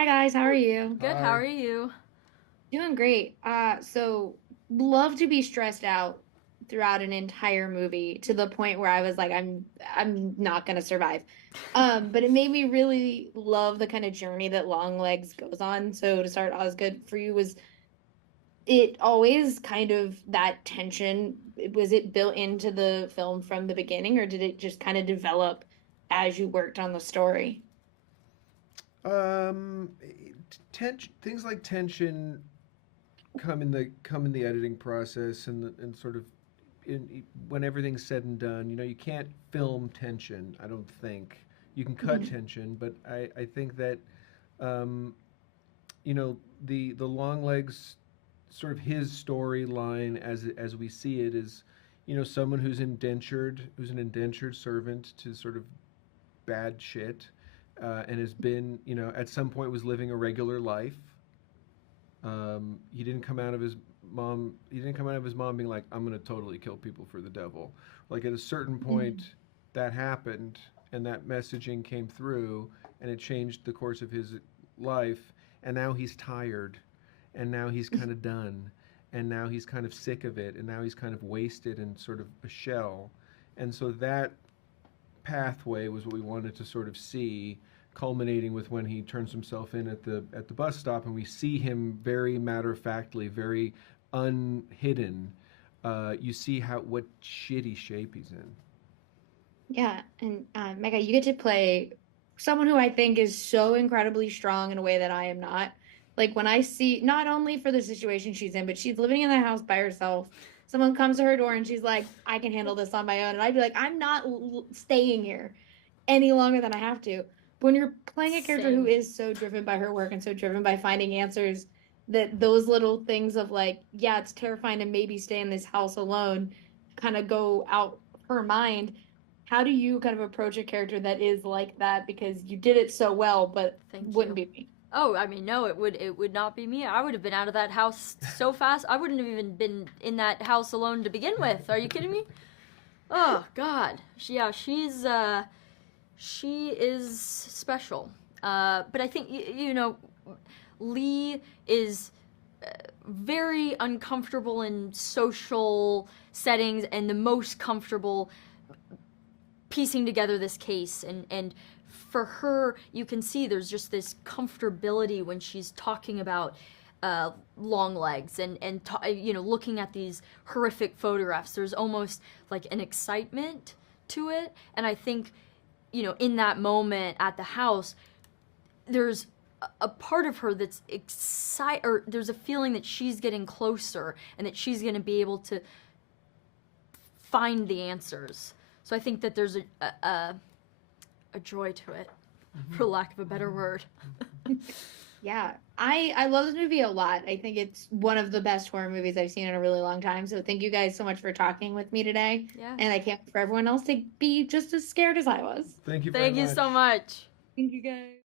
Hi guys, how are you? Good, how are you? Doing great. So love to be stressed out throughout an entire movie to the point where I was like, I'm not gonna survive. But it made me really love the kind of journey that Longlegs goes on. So to start Osgood for you, was it always kind of that tension? Was it built into the film from the beginning, or did it just kind of develop as you worked on the story? Um, things like tension come in the editing process and sort of when everything's said and done. You know, you can't film tension. I don't think you can cut Mhm. tension, but I think that um, the long legs sort of his storyline as we see it is, someone who's an indentured servant to sort of bad shit, and has been, at some point was living a regular life. He didn't come out of his mom. He didn't come out of his mom being like, "I'm going to totally kill people for the devil." Like at a certain Mhm. point, that happened, and that messaging came through, and it changed the course of his life. And now he's tired, and now he's kind of done, and now he's kind of sick of it, and now he's kind of wasted and sort of a shell. And so that pathway was what we wanted to sort of see, culminating with when he turns himself in at the bus stop, and we see him very matter of factly, very unhidden. You see how what shitty shape he's in. Yeah, and Maika, you get to play someone who I think is so incredibly strong in a way that I am not. Like when I see, not only for the situation she's in, but she's living in the house by herself. Someone comes to her door and she's like, "I can handle this on my own," and I'd be like, "I'm not staying here any longer than I have to." But when you're playing a character who Same. is so driven by her work and so driven by finding answers, that those little things of like, yeah, it's terrifying to maybe stay in this house alone, kind of go out of her mind. How do you kind of approach a character that is like that? Because you did it so well, but Thank wouldn't you. be me. Oh, I mean, no, it would not be me. I would have been out of that house so fast. I wouldn't have even been in that house alone to begin with. Are you kidding me? Oh God. She is special. But I think Lee is very uncomfortable in social settings and the most comfortable piecing together this case, and for her you can see there's just this comfortability when she's talking about long legs and looking at these horrific photographs. There's almost like an excitement to it, and I think in that moment at the house there's a part of her that's excited, or there's a feeling that she's getting closer and that she's going to be able to find the answers. So I think that there's a joy to it, for lack of a better word. Yeah, I love this movie a lot. I think it's one of the best horror movies I've seen in a really long time. So thank you guys so much for talking with me today. Yeah. And I can't wait for everyone else to be just as scared as I was. Thank you very Thank you so much. much. Thank you guys.